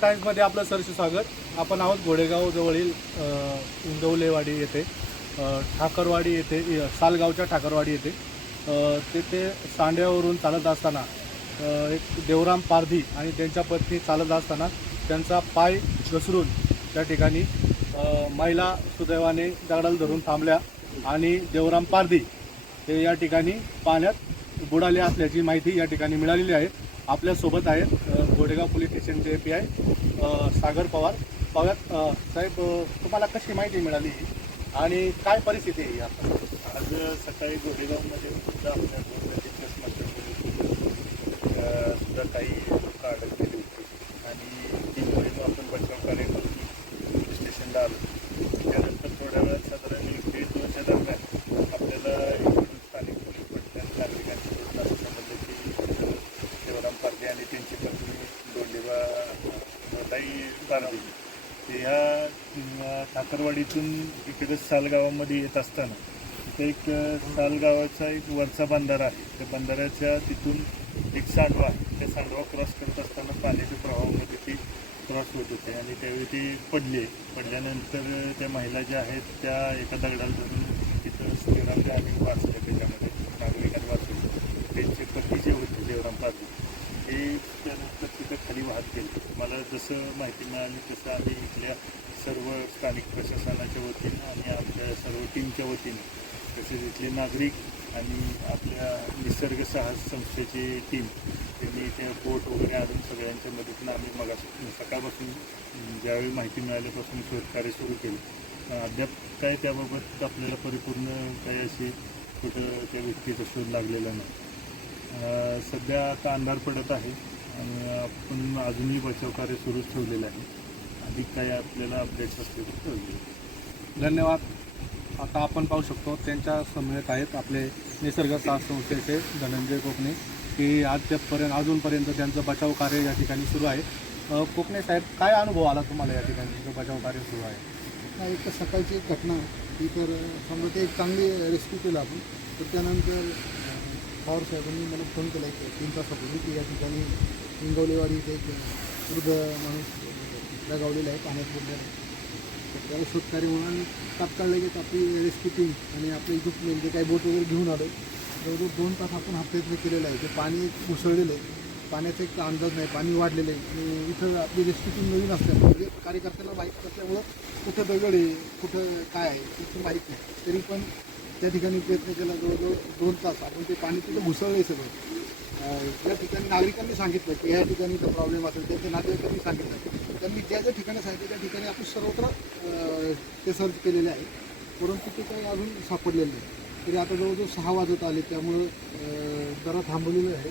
टाइम्समध्ये आपलं सरसे स्वागत. आपण आहोत घोडेगाव जवळील इंगवलेवाडी येथे. ठाकरवाडी येथे सालगावच्या ठाकरवाडी येथे. तेथे सांड्यावरून चालत असताना एक देवराम पारधी आणि त्यांच्या पत्नी चालत असताना त्यांचा पाय घसरून त्या ठिकाणी महिला सुदैवाने दगडाला धरून थांबल्या आणि देवराम पारधी हे या ठिकाणी पाण्यात बुडाले असल्याची माहिती या ठिकाणी मिळालेली आहे. आपल्यासोबत आहेत घोडेगाव गोडेगाव पोलीस स्टेशनचे पी आय. सागर पवार. पवार साहेब तुम्हाला कशी माहिती मिळाली आणि काय परिस्थिती आहे आता? आज सकाळी गोरेगावमध्ये सुद्धा आपल्या दोन सुद्धा काही लोक अडकले होती आणि ती मोहीम आपण बचाव कार्य करून पोलीस स्टेशनला आलो त्यानंतर थोड्या वेळात साधारण एक दीड दोनच्या दरम्यान आपल्याला इकडून स्थानिक पोलीस पटल्याने नागरिकांची असं समजलं की देवराम पारदे आणि त्यांची पत्नी डोंडेबा ताई पारदे ते ह्या अं, इथून इकडे सालगावामध्ये येत असताना तिथे एक सालगावाचा एक वरचा बंधारा आहे. त्या बंधाऱ्याच्या तिथून एक सांडवा आहे. त्या सांडवा क्रॉस करत असताना पाण्याच्या प्रवाहामध्ये ती क्रॉस होत होते आणि त्यावेळी ती पडली पडल्यानंतर त्या महिला ज्या आहेत त्या एका दगडाला धरून तिथं स्थिरांच्या आणि वाचल्या त्याच्यामध्ये. नागरिकांनी वाचले त्यांचे पती जे होते देवराम पाटील हे त्यानंतर तिथं खाली वाहत गेले. मला जसं माहिती मिळाली तसं आम्ही इथल्या सर्व स्थानिक प्रशासनाच्या वतीनं आणि आपल्या सर्व टीमच्या वतीनं तसेच इथले नागरिक आणि आपल्या निसर्ग साहस संस्थेची टीम त्यांनी इथे बोट वगैरे आणून सगळ्यांच्या मदतीनं आम्ही मगा सकाळपासून ज्यावेळी माहिती मिळाल्यापासून शोधकार्य सुरू केलं. अद्याप काय त्याबाबत आपल्याला परिपूर्ण काही अशी कुठं त्या व्यक्तीचा शोध लागलेला नाही. सध्या आता अंधार पडत आहे. आणि आपण अजूनही बचाव कार्य सुरूच ठेवलेलं आहे. अधिक काही आपल्याला अपडेट्स असतील तर धन्यवाद. आता आपण पाहू शकतो त्यांच्या समवेत आहेत आपले निसर्ग साथ संस्थेचे धनंजय कोकणे की आजपर्यंत अजूनपर्यंत त्यांचं बचाव कार्य या ठिकाणी सुरू आहे. कोकणे साहेब काय अनुभव आला तुम्हाला या ठिकाणी जो बचाव कार्य सुरू आहे? एक तर सकाळची घटना ती तर समजा ते एक चांगली रेस्क्यू केला आपण तर त्यानंतर पवार साहेबांनी मला फोन केला एक तीन तासापूर्वी की या ठिकाणी हिंगवलेवाडी इथे एक वृद्ध माणूस लगावलेला आहे पाण्यात बुडलेला तर त्याला शोधकार्य म्हणून तात्काळ लगेच आपली रेस्क्यू टीम आणि आपले इक्विपमेंट जे म्हणजे काही बोट वगैरे घेऊन आलो जवळजवळ दोन तास आपण हा प्रयत्न केलेला आहे. ते पाणी घुसळलेलं आहे पाण्याचा एक अंदाज नाही पाणी वाढलेलं आहे. आणि इथं आपली रेस्क्यू टीम नवीन असल्यामुळे म्हणजे कार्यकर्त्यांना माहीत असल्यामुळं कुठं दगड आहे कुठं काय आहे तिथं माहीत नाही. तरी पण त्या ठिकाणी प्रयत्न केला जवळजवळ दोन तास. आपण ते पाणी तिथं घुसळलं आहे सगळं. ज्या ठिकाणी नागरिकांनी सांगितलं की ह्या ठिकाणी इथं प्रॉब्लेम असेल त्यांच्या नातेवाईकांनी सांगितलं. त्यांनी ज्या ज्या ठिकाणी सांगितलं त्या ठिकाणी आपण सर्वत्र ते सर्च केलेले आहे परंतु ते काही अजून सापडलेलं नाही. तरी आता जवळजवळ सहा वाजत आले त्यामुळं जरा थांबवलेलं आहे.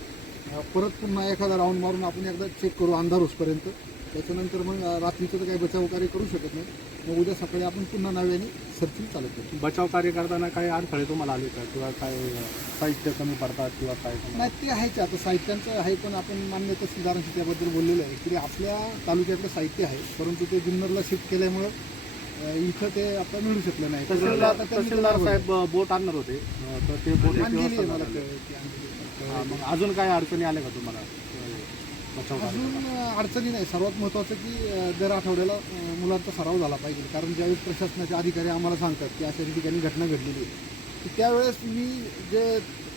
परत पुन्हा एखादा राऊंड मारून आपण एकदा चेक करू अंधारोसपर्यंत त्याच्यानंतर मग रात्रीचं तर काही बचाव कार्य करू शकत नाही. मग उद्या सकाळी आपण पुन्हा नव्याने सर्चिंग चालू करू. बचाव कार्य करताना काही अडथळे तुम्हाला आले का? किंवा काय साहित्य कमी पडतात किंवा काय? नाही ते आहेच आता साहित्यांचं आहे पण आपण मान्य तहसीलदारांशी त्याबद्दल बोललेलं आहे. की आपल्या तालुक्यातलं साहित्य आहे परंतु ते जुन्नरला शिफ्ट केल्यामुळं इथं ते आता मिळू शकलं नाही. तहसीलदार साहेब बोट आणणार होते. तर ते बोट मग अजून काय अडचणी आल्या का तुम्हाला? अजून अडचणी नाही. सर्वात महत्त्वाचं की दर आठवड्याला मुलांचा सराव झाला पाहिजे. कारण ज्यावेळेस प्रशासनाचे अधिकारी आम्हाला सांगतात की अशा ठिकाणी घटना घडलेली आहे की त्यावेळेस मी जे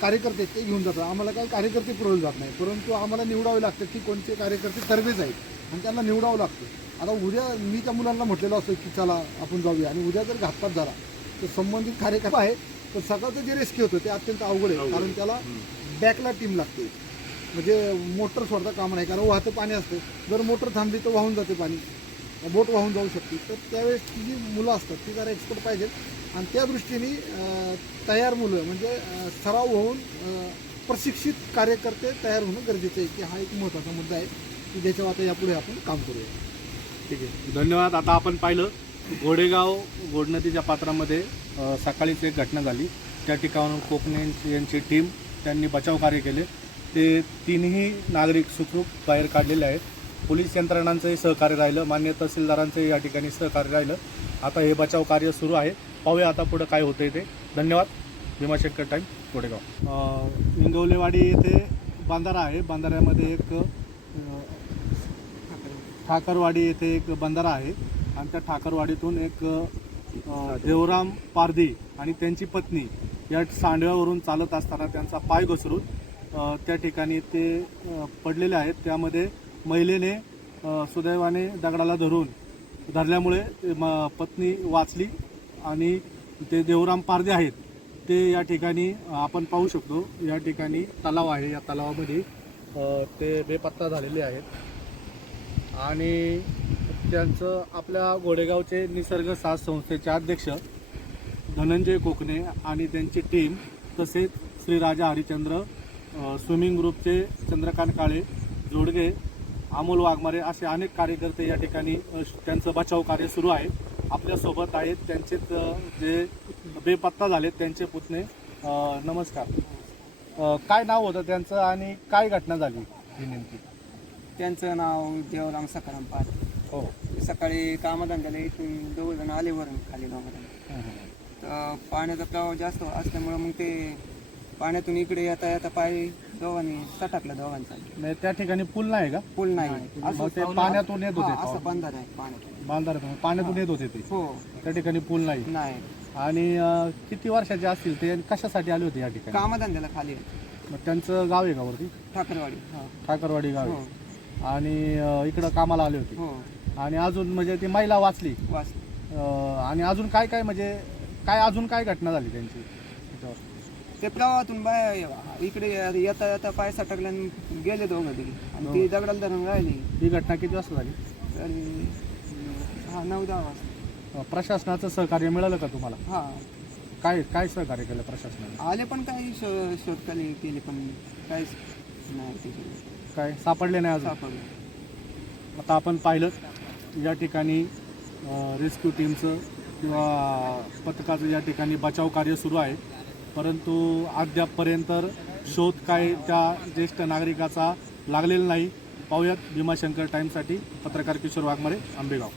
कार्यकर्ते ते घेऊन जातात. आम्हाला काही कार्यकर्ते पुरवले जात नाही. परंतु आम्हाला निवडावे लागतं की कोणते कार्यकर्ते तरबेज आहेत आणि त्यांना निवडावं लागतं. आता उद्या मी त्या मुलांना म्हटलेलं असतं की चला आपण जाऊया. आणि उद्या जर घातपात झाला तर संबंधित कार्यकर्ता आहे तर सकाळचं जे रेस्क्यू होतं ते अत्यंत अवघड आहे. कारण त्याला बॅकला टीम लागते. म्हणजे मोटर सोडता काम नाही कारण वाहतं पाणी असतं. जर मोटर थांबली तर वाहून जाते पाणी. बोट वाहून जाऊ शकते. तर त्यावेळेस ती जी मुलं असतात ती जरा एक्सपर्ट पाहिजेत आणि त्या दृष्टीने तयार मुलं म्हणजे सराव होऊन प्रशिक्षित कार्यकर्ते तयार होणं गरजेचं आहे की हा एक महत्त्वाचा मुद्दा आहे की ज्याच्यावर आता यापुढे आपण काम करूया. ठीक आहे. धन्यवाद. आता आपण पाहिलं घोडेगाव घोडनदीच्या पात्रामध्ये सकाळीच एक घटना झाली. त्या ठिकाणाहून कोकणे यांची टीम त्यांनी बचाव कार्य केले. ते तीनही नागरिक सुखरूप बाहेर काढलेले आहेत. पोलीस यंत्रणांचंही सहकार्य राहिलं मान्य तहसीलदारांचंही या ठिकाणी सहकार्य राहिलं. आता हे बचाव कार्य सुरू आहे. पाहूया आता पुढं काय होतं ते. धन्यवाद. भीमा टाईम कोडेगाव. इंगवलेवाडी येथे बांधारा आहे. बांधाऱ्यामध्ये एक ठाकरवाडी येथे एक बंधारा आहे. आणि त्या ठाकरवाडीतून एक देवराम पारधी आणि त्यांची पत्नी या सांडव्यावरून चालत असताना त्यांचा पाय घसरून त्या ठिकाणी ते पडलेले आहेत. त्यामध्ये महिलेने सुदैवाने दगडाला धरून धरल्यामुळे म- पत्नी वाचली आणि ते देवराम पारदे आहेत. ते या ठिकाणी आपण पाहू शकतो या ठिकाणी तलाव आहे. या तलावामध्ये ते बेपत्ता झालेले आहेत. आणि त्यांचं आपल्या गोडेगावचे निसर्ग साथ संस्थेचे अध्यक्ष धनंजय कोकणे आणि त्यांची टीम तसेच श्री राजा हरिचंद्र स्विमिंग ग्रुपचे चंद्रकांत काळे जोडगे अमोल वाघमारे असे अनेक कार्यकर्ते या ठिकाणी त्यांचं बचाव कार्य सुरू आहे. आपल्यासोबत आहेत त्यांचेच जे बेपत्ता झालेत त्यांचे पुतणे. नमस्कार. काय नाव होतं त्यांचं आणि काय घटना झाली ही नेमकी? त्यांचं नाव देवराम सकाराम पार हो. सकाळी कामधंद्याला इथून दोघ जण आले वरून खाली गावामध्ये तर पाण्याचा प्रवाह जास्त असल्यामुळं मग ते पाण्यातून इकडे येता येता पाय दोघांनी सटकला दोघांचा. नाही त्या ठिकाणी पूल नाही का? पूल नाही. मग ते पाण्यातून येत होते हा, असं बंधार आहे पाण्यातून. पाण्यातून येत होते ते. हो. त्या ठिकाणी पूल नाही. नाही. आणि अ, किती वर्षाचे असतील ते आणि कशासाठी आले होते या ठिकाणी? कामधंद्याला खाली आहे. मग त्यांचं गाव आहे का वरती? ठाकरवाडी हा. ठाकरवाडी गाव हो. आहे आणि अ, इकडं कामाला आले होते. हो. आणि अजून म्हणजे ती महिला वाचली. वाच अ, आणि अजून काय काय म्हणजे काय अजून काय घटना झाली त्यांची? त्याच्यावर? ते प्रवाहातून बाय इकडे येता येता पाय सटकले आणि गेले दोघं तरी आणि ती दगडाला धरून राहिली. ही घटना किती वाजता झाली? तर हा नऊ दहा वाजता. प्रशासनाचं सहकार्य मिळालं का तुम्हाला? हा. काय काय सहकार्य केलं प्रशासनाने? आले पण काही शो शोधकाली केली पण काहीच नाही काय सापडले नाही अजून? सापडलं. आता आपण पाहिलं या ठिकाणी रेस्क्यू टीमचं किंवा पथकाचं या ठिकाणी बचाव कार्य सुरू आहे. परंतु अद्यापपर्यंत शोध काय त्या ज्येष्ठ नागरिकाचा लागलेला नाही. पाहूयात भीमाशंकर टाईमसाठी पत्रकार किशोर वाघमारे आंबेगाव.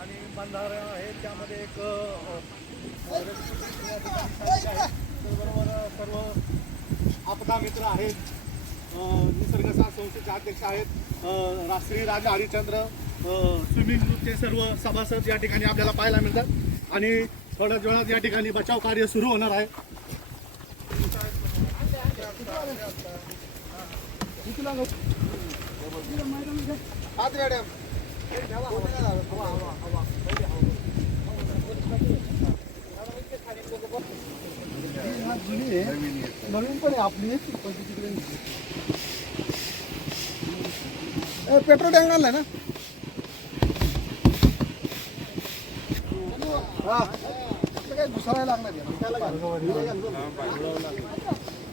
आणि बंधारा आहे त्यामध्ये एक बरोबर सर्व आपदा मित्र आहेत. निसर्ग संस्थेचे अध्यक्ष आहेत. राष्ट्रीय राजा हरिचंद्र स्विमिंग ग्रुपचे सर्व सभासद या ठिकाणी आपल्याला पाहायला मिळतात. आणि थोड्याच वेळात या ठिकाणी बचाव कार्य सुरू होणार आहे. नवीन पण आहे आपली पण पेट्रोल टँक आणलाय ना हा काय घुसरायला लागणार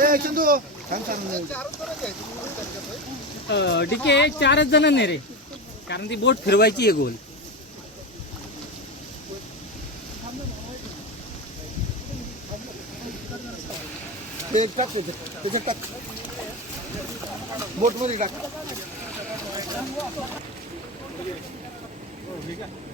ए, चंदू सांग सांग डिके चारच जण नाही रे. कारण ती बोट फिरवायची आहे गोल. टाक त्याच्यात टाक. बोटमध्ये टाक. ठीक आहे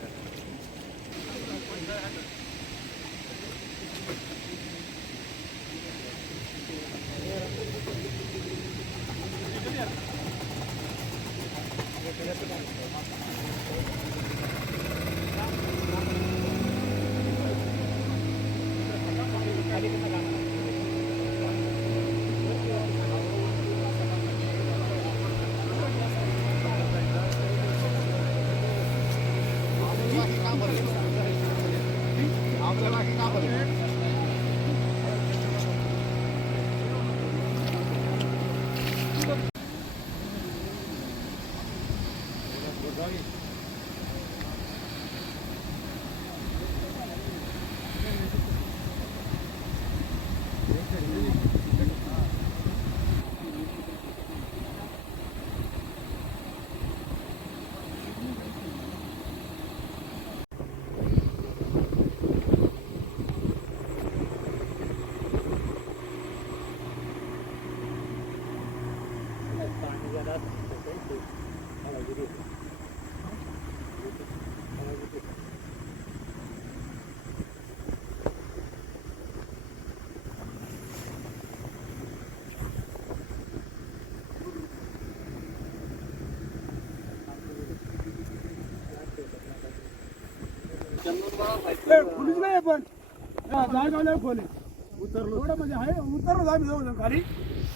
पाणी जरा खोलीच नाही पण. जायगावला खोल आहे उतरलो एवढं म्हणजे आहे उतरलो आम्ही जाऊ खाली.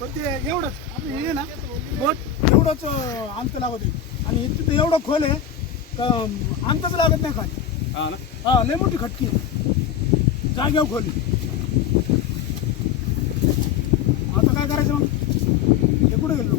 पण ते एवढंच आपलं हे ना बोट एवढंच अंत लागत आहे. आणि तिथं एवढं खोल आहे अं, अंतच लागत नाही खाली. हा ना? हा लय मोठी खटकी आहे. जाग्यावर खोली. आता काय करायचं मग? हे कुठे गेलो?